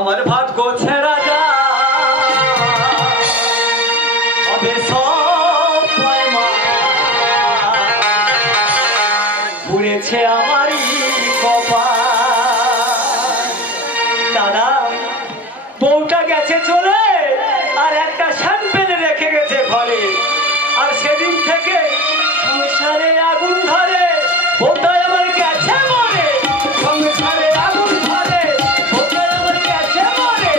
আমার ভাগ্য ছেড়া যা হবে সব পুড়েছে আমারই কপাল। দাদা বউটা গেছে চলে আর একটা শ্যাম্পেন রেখে গেছে ঘরে, আর সেদিন থেকে সংসারে আগুন ধরে বউটাই আমার গেছে মরে, সংসারে আগুন ধরে বউটাই আমার গেছে মরে,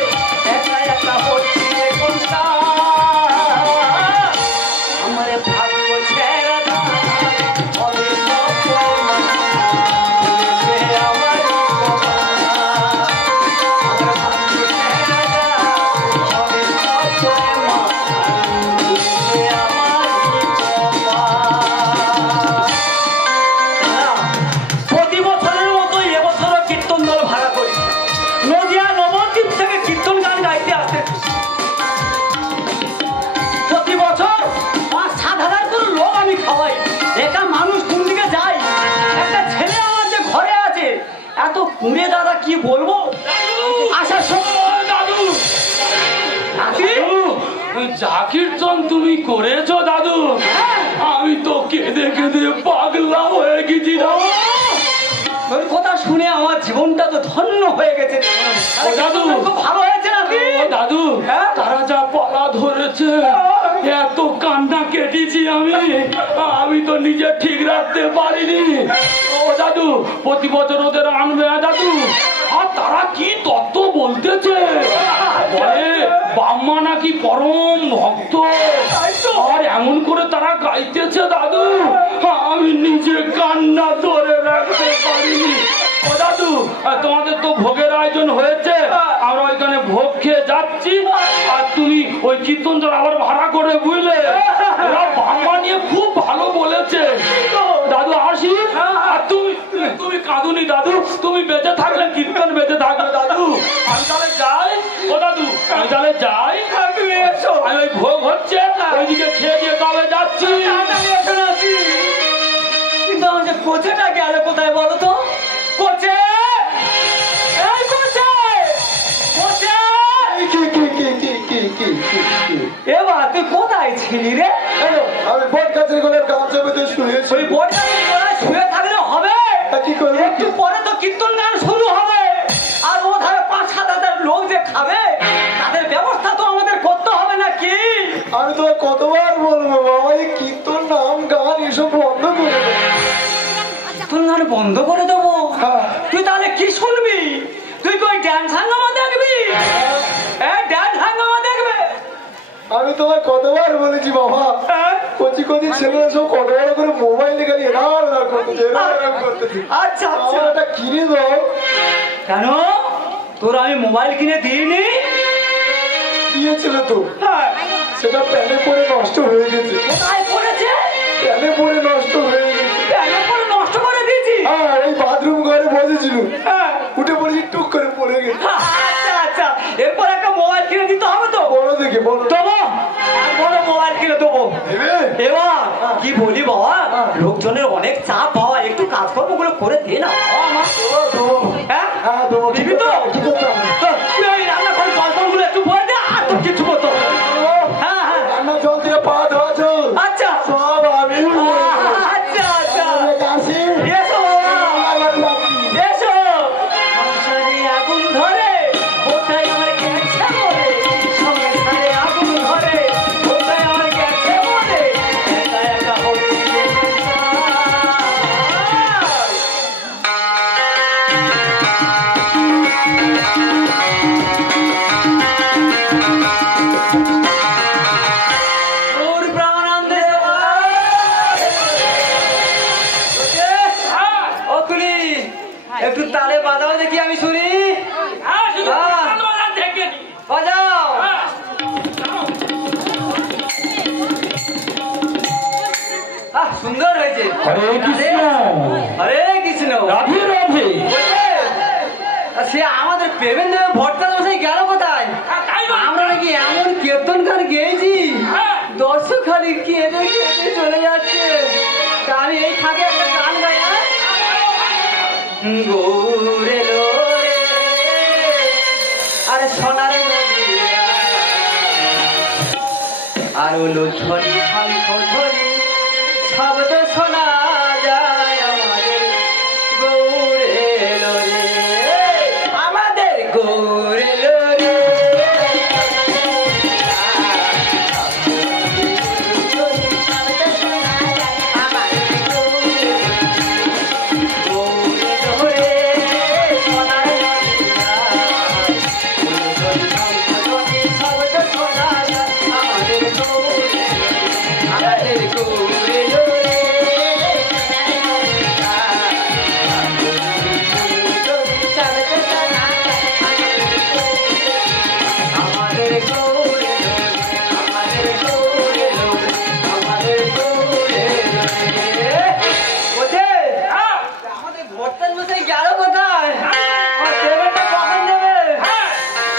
একা একা হচ্ছে সংসার আমার ভাগ্য ছেড়া দা হবে সব আমার প্রতি বছরের মতো এবছরও কীর্তন দল ভাড়া করি, নদিয়া নবদ্বীপ থেকে কীর্তন গান গাইতে আসে। প্রতি বছর ৫-৭ হাজার করে লোক আমি খাওয়াই, একা মানুষ কোন দিকে যায়। একটা ছেলে আমার যে ঘরে আছে এত কুঁড়ে, দাদা কি বলবো। আসার সময় দাদু যা কীর্তন তুমি করেছো দাদু, আমি তো কেঁদে কেঁদে পাগলা হয়ে গেছি। ওই কথা শুনে আমার জীবনটা তো ধন্য হয়ে গেছে। দাদু খুব ভালো হয়েছে নাকি দাদু? তারা যা পালা ধরেছে, এত কান্না কেটেছি আমি তো নিজে ঠিক রাখতে পারিনি। ও দাদু প্রতি বছর ওদের আনবে দাদু। আর তারা কি তত্ত্ব বলতেছে, বলে বাম্মা নাকি পরম ভক্ত, আর এমন করে তারা গাইতেছে দাদু, আমি নিজে কান্না ধরে রাখতে পারিনি। ও দাদু তোমাদের তো ভোগের আয়োজন হয়েছে, আমরা ওইখানে ভোগ খেয়ে যাচ্ছি, আর তুমি ওই কীর্তন দল আবার ভাড়া করে বুঝলে, ওরা বাংলা নিয়ে খুব ভালো বলেছে। দাদু আসি, আর তুমি কাঁদুনি দাদু, তুমি বেঁচে থাকলে কীর্তন বেঁচে থাকবে দাদু। আমি তাহলে যাই। ও দাদু আমি তাহলে যাই, তুমি এসো, আমি ওই ভোগ হচ্ছে ওইদিকে খেয়ে দিয়ে তবে যাচ্ছি। কিন্তু আমার যে কোচেটা গেল কোথায় বলো তো? কোচে, এই কোচে, কোচে, এবার তুই কোথায় ছিলি রে? আমি বট গাছের গোড়ায় গান জমিতে শুয়েছি। ওই বট গাছের গোড়ায় শুয়ে থাকলে হবে? কি করবো? একটু পরে তো কীর্তন গান শুরু হবে, আর ও ধারে ৫-৭ হাজার লোক যে খাবে তাদের ব্যবস্থা তো আমাদের করতে হবে নাকি? আমি তো কতবার বলবো বাবা, এই কীর্তন নাম গান এসব বন্ধ করে দেবো। কীর্তন গান বন্ধ করে দেবো? হ্যাঁ। তুই তাহলে কি শুনবি? তুই কি ওই ড্যান্স হাঙ্গামা দেখবি? ড্যান্স হাঙ্গামা দেখবে? আমি তোমায় কতবার বলেছি বাবা, কচি কচি ছেলেরা সব কত বড় করে মোবাইলে গেলে এরার করতেছে। আচ্ছা আচ্ছা, আমার একটা কিনে দাও। কেন তোর আমি মোবাইল কিনে দিইনি? দিয়েছিল তো, হ্যাঁ। সেটা প্যানে পরে নষ্ট হয়ে গেছে। কোথায় পড়েছে? প্যানে পরে নষ্ট হয়ে গেছে। প্যানে পরে নষ্ট করে দিয়েছি? হ্যাঁ, এই বাথরুম ঘরে বসেছিল, হ্যাঁ। উঠে পড়েছি, টুক করে পড়ে গেছে। আচ্ছা আচ্ছা, এরপর একটা মোবাইল কিনে দিতে হবে তো? বড় দেখে বড় দেবো, আর বড় মোবাইল কিনে দেবো। দেবে? এবার কি বলি বাবা, লোকজনের অনেক চাপ বাবা, একটু কাজকর্ম গুলো করে দে না বাবা আমার। হ্যাঁ হ্যাঁ দেবো। দিবি তো? ঠিক আছে। তুই ওই রান্না করে জল গুলো একটু ভরে দে, আর তোর কিছু করতে হবে না। হ্যাঁ হ্যাঁ, রান্না জল দিয়ে পা ধোয়া জল আচ্ছা সব আমি আচ্ছা আচ্ছা, আসি। এসো বাবা, এসো। সংসারে আগুন ধরে কোথায় আমার গেছে মরে, সংসারে আগুন ধরে কোথায় আমার গেছে মরে, একা একা হচ্ছে ওর প্রাণানন্দে ও কুলি, একটু তালে বাজাও দেখি, আমি শুনি। বাজাও। সুন্দর হয়েছে। হরে কৃষ্ণ। হরে কৃষ্ণ। রাধে রাধে। সে আমাদের পেমেন্ট দেবে ভট্টা দশাই গেল কোথায়? আমরা নাকি এমন কীর্তন গান গেয়েছি, দর্শক খালি কেঁদে কেঁদে চলে যাচ্ছে। তা আমি এই থাকে একটা গান গাই। গৌরে রে, আর আর সোনার নদিয়া আর লুঠনি শঙ্খ ধ্বনি শব্দ শোনা যায় আমাদের গৌরে লোরে আমাদের গৌরে লোরে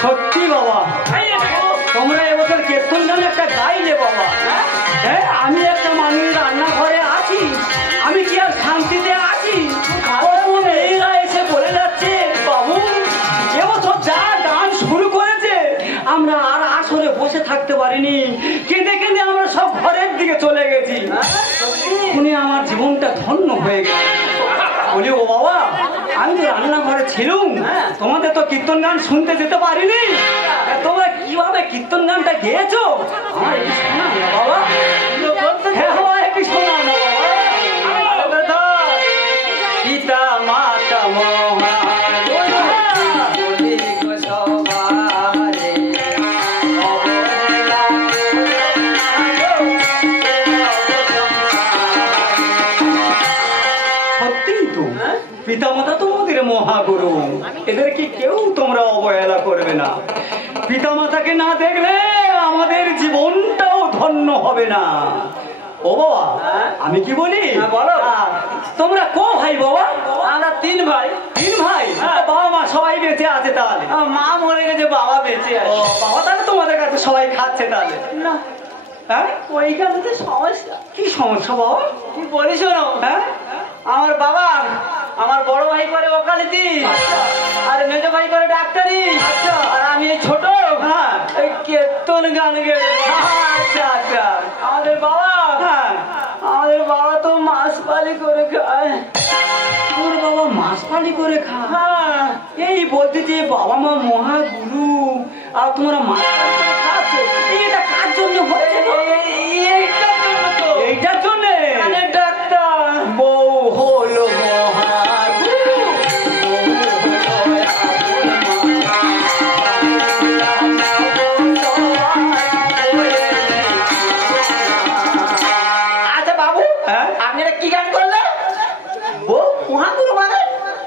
সত্যি বাবা তোমরা এবছর কীর্তন গানে একটা গাইলে বাবা হ্যাঁ আমি একটা মানুষ রান্নাঘরে আছি আমি কি আর শান্তিতে আছি মেয়েরা এসে বলে যাচ্ছে বাবু এবছর যা গান শুরু করেছে আমরা আর আসরে বসে থাকতে পারিনি কেঁদে কেঁদে আমরা সব ঘরের দিকে চলে গেছি শুনে আমার জীবনটা ধন্য হয়ে গেছে বলি ও বাবা আমি তো রান্নাঘরে ছিলুম তোমাদের তো কীর্তন গান শুনতে যেতে পারিনি তোমরা কিভাবে কীর্তন গানটা গেয়েছো আমার একটু শোনাও না বাবা হ্যাঁ বাবা একটু শোনাও না বাবা পিতা মাতা মহা পিতামাতা তোমাদের মহাগুরু এদেরকে কেউ তোমরা অবহেলা করবে না পিতামাতাকে না দেখলে আমাদের জীবনটাও ধন্য হবে না ও বাবা আমি কি বলি বলো তোমরা কো ভাই বাবা আমরা তিন ভাই বাবা মা সবাই বেঁচে আছে তাহলে মা মরে গেছে বাবা বেঁচে আছে বাবা তাহলে তোমাদের কাছে সবাই খাচ্ছে তাহলে না হ্যাঁ ওইখানে তো সমস্যা কি সমস্যা বাবা কি বলি শোনো হ্যাঁ আমার বাবা আমার বড় ভাই করে ওকালতি আর মেজো ভাই করে ডাক্তারি আর আমি এই ছোট এই কীর্তন গান গেয়ে আচ্ছা আচ্ছা আমাদের বাবা তো মাছ পালি করে খায় তোর বাবা মাছ পালি করে খায় এই বলতে যে বাবা মা মহাগুরু আর তোমরা মাছ পালি করে খাচ্ছ এটা কার জন্য হচ্ছে এইটার জন্য ডাক্তার বউ হলো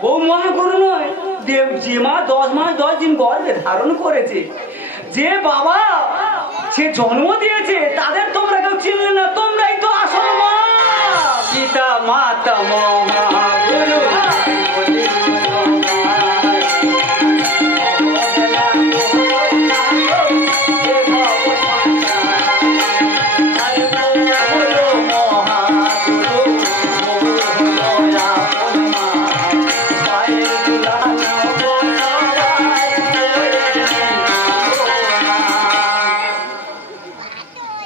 বউ মহাগুরু নয় যে মা 10 মাস 10 দিন গর্ভে ধারণ করেছে যে বাবা সে জন্ম দিয়েছে তাদের তোমরা কেউ চিনলে না তোমরাই তো আসল মা পিতা মাতা মহাগুরু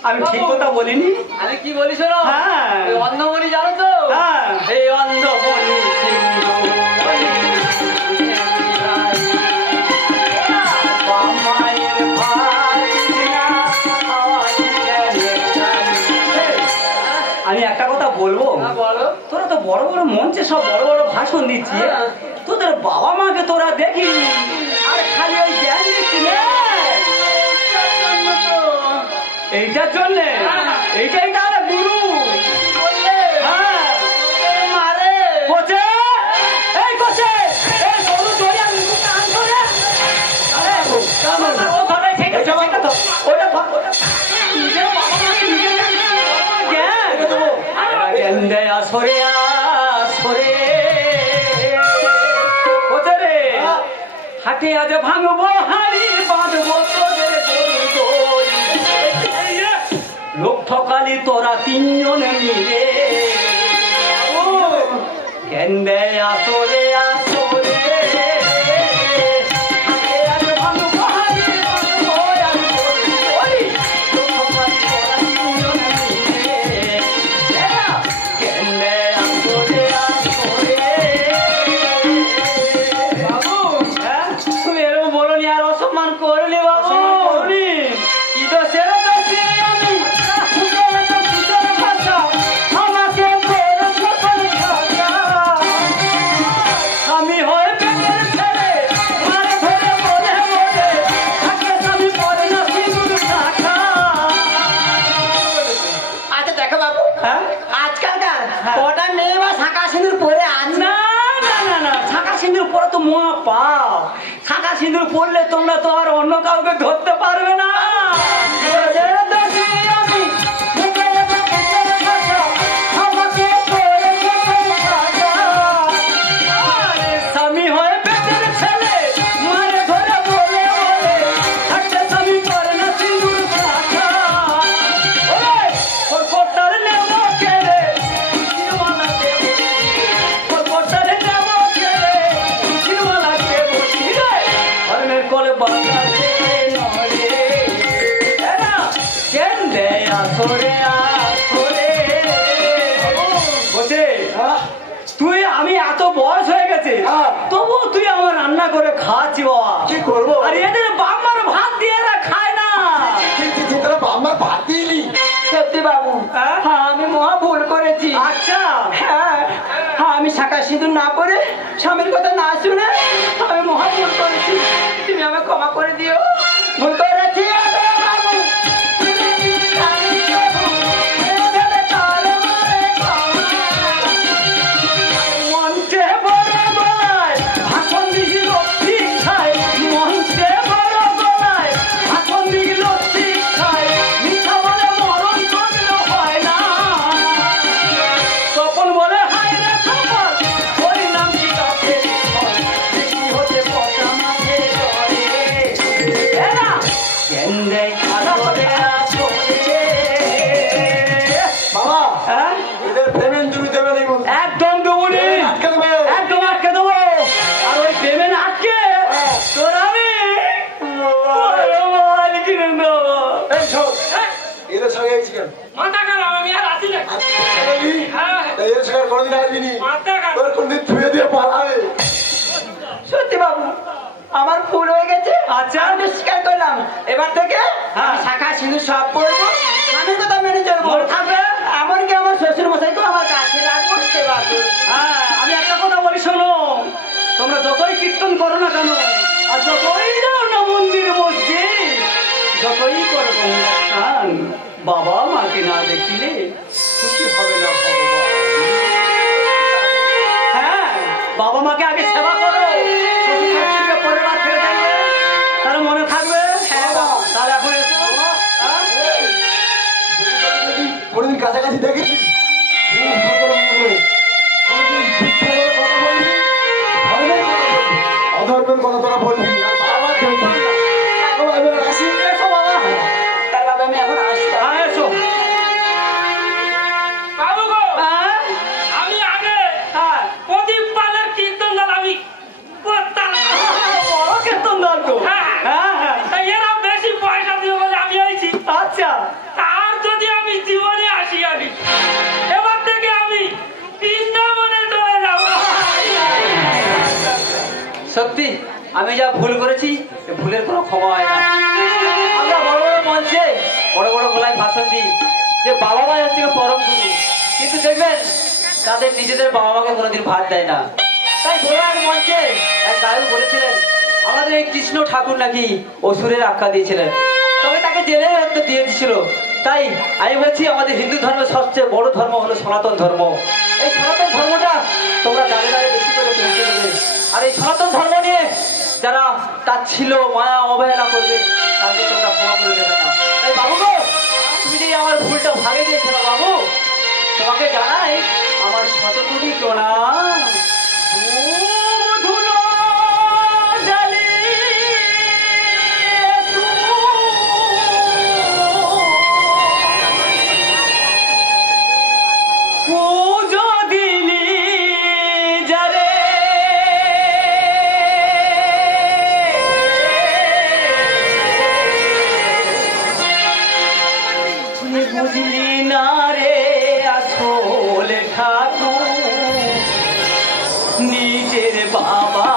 আমি ঠিক কথা বলিনি আমি কি বলি শোনো হ্যাঁ অন্ধমণি জানো তো হ্যাঁ এই অন্ধমণি সিন্ধু আমি একটা কথা বলবো তোরা তো বড় বড় মঞ্চে সব বড় বড় ভাষণ দিচ্ছি তোদের বাবা মাকে তোরা দেখি আর খালি ওই জ্ঞান দিচ্ছি না এইটার জন্য এইটাই তাহলে গুরু মারে কোচে এই কোচে এই গরু ধরে আমি কান করে আরে ও ধরে ঠিক আছে তো ওটা নিজের বাবা মাকে নিজে জ্ঞান দেবো জ্ঞান দেয় আসরে আসরে কোচে রে হাতে আজ ভাঙবো হাড়ি বাঁধবো তোদের গরু লোক ঠকালি তোরা তিনজন মিলে জ্ঞান দেয় আসরে আসরে হাতে আজ ভাঙবো স্বামী হয়ে পেটের ছেলে মারে ধরে বলে বলে থাকে স্বামী পরে না সিঁদুর শাখা। আচ্ছা দেখো বাবু, হ্যাঁ আজকালকার হ্যাঁ। কটা মেয়ে বা শাঁখা সিঁদুর পরে আছে না না না না শাঁখা সিঁদুর পরে তো মহা পাও। শাঁখা সিঁদুর পরলে তোমরা তো আর অন্য কাউকে ধরতে পারবে না। এদের দোষে আমি মুখে মুখে কথা, আমাকে করেছে শাখা। আরে স্বামী হয়ে পেটের ছেলে মারে ধরে বলে বলে থাকে স্বামী পরে না সিঁদুর শাখা। ওরে ওর কোটার নেব কেড়ে খুশির মালা দেব, ওর কোটার নেব কেড়ে খুশির মালা দেব। ঠিক আছে ধর্মের কোলে বাঁচাতে নরে এরা কেন দেয় আসরে আসরে। বসে তুই আমি এত বয়স হয়ে গেছে তবুও তুই আমার রান্না করে খাওয়াচ্ছি বাবা। কি করবো? আর এদের বাবার ভাত দিয়ে এরা খায় না। তোরা আমার ভাত দিলি? সত্যি বাবু, হ্যাঁ? হ্যাঁ আমি মহা ভুল করেছি। আচ্ছা হ্যাঁ হ্যাঁ, আমি শাঁখা সিঁদুর না পরে স্বামীর কথা না শুনে আমি মহা ভুল করেছি। তুমি আমাকে ক্ষমা করে দিও। ভুল করেছি আমি বাবু। মঞ্চে বড় গলায় ভাষণ দিহি লক্ষ্মী খায়, মঞ্চে বড় গলায় ভাষণ দিহি লক্ষ্মী খায়, মিথ্যা বলে মরণ করলেও হয় না। তপন বলে হায় রে কপাল, ওই নাম কি কাছে দেখি হতে পচা মাঠে চলে। এরা কেন দেয় আসরে আসরে। বাবা, হ্যাঁ এদের পেমেন্ট তুমি দেবে নেই বলছো। একদম দেবনি, আটকে দেবে। একদম আটকে দেবো। আর ওই পেমেন্ট আটকে তোর আমি মোবাইল কিনে দেবো। এই শোন, এদের সঙ্গে এই চিকেন মাথা খারাপ, আমি আর আসি না। হ্যাঁ। এদের সঙ্গে আর কোনোদিন আসবি নি। মাথা খারাপ। তোর কোনদিন ধুয়ে দিয়ে পালাবে। সত্যি বাবু, আমার ভুল হয়ে গেছে। আচ্ছা। আমি স্বীকার করলাম। এবার থেকে হ্যাঁ। আমি শাঁখা সিঁদুর সব পরবো, স্বামীর কথা মেনে চলবো। মনে থাকবে? এমনকি আমার শ্বশুর মশাইকেও আমার কাছে রাখবো, সেবা করবো। হ্যাঁ আমি একটা কথা বলি শোনো, তোমরা যতই কীর্তন করো না কেন আর যতই যাও না মন্দির মসজিদ, যতই করো অনুষ্ঠান, বাবা মাকে না দেখিলে খুশি হবে না ভগবান। হ্যাঁ বাবা মাকে আগে সেবা করো, শ্বশুর শাশুড়িকে পরের বার ছেড়ে দেবে, তাহলে মনে থাকবে। হ্যাঁ বাবা। তাহলে এখন এসো। হ্যাঁ? কোনোদিন কাছাকাছি দেখেছি? খুব সুন্দর মুখে। কোনোদিন মিথ্যা বলে কথা বলবি, ধর্মের কথা বলবি। অধর্মের কথা তোরা বলবি না। আর বারবার কেউ বলবি না। বাবা, এবার আসি। এসো বাবা। তার বাবা আমি এখন আসছি। হ্যাঁ এসো। বাবু গো, হ্যাঁ আমি আগে হ্যাঁ প্রদীপ পালের কীর্তন গান আমি করতাম। বড় কীর্তন দল তো। হ্যাঁ। হ্যাঁ হ্যাঁ তাই এরা বেশি পয়সা দিবে বলে আমি আইছি। আচ্ছা আর যদি আমি জীবনে আসি, আমি এবার থেকে আমি বৃন্দাবনে চলে যাবো। সত্যি আমি যা ভুল করেছি সে ভুলের কোনো ক্ষমা হয় না। আমরা বড় বড় মঞ্চে বড় বড় গলায় ভাষণ দিই যে বাবা মা হচ্ছে পরম গুরু, কিন্তু দেখবেন তাদের নিজেদের বাবা মাকে কোনোদিন ভাত দেয় না। তাই বড় এক মঞ্চে এক গায়ক বলেছিলেন আমাদের এই কৃষ্ণ ঠাকুর নাকি অসুরের আখ্যা দিয়েছিলেন, তবে তাকে জেলে হত্যা দিয়ে দিয়েছিল। তাই আমি বলছি আমাদের হিন্দু ধর্মের সবচেয়ে বড় ধর্ম হলো সনাতন ধর্ম। এই সনাতন ধর্মটা তোমরা দাঁড়ে দাঁড়িয়ে বেশি করে পৌঁছে দেবে। আর এই সনাতন ধর্ম নিয়ে যারা তার ছিল মায়া অবহেলা করবে তাকে তোমরা ক্ষমা করে দেবে না। তাই বাবু গো, তুমি যে আমার ভুলটা ভাঙে দিয়েছো না বাবু, তোমাকে জানাই আমার শতকোটি প্রণাম। ধুলো জ্বালিয়ে পুজো দিলি যারে বুঝলি না রে আসলে ঠাকুর নিজের বাবা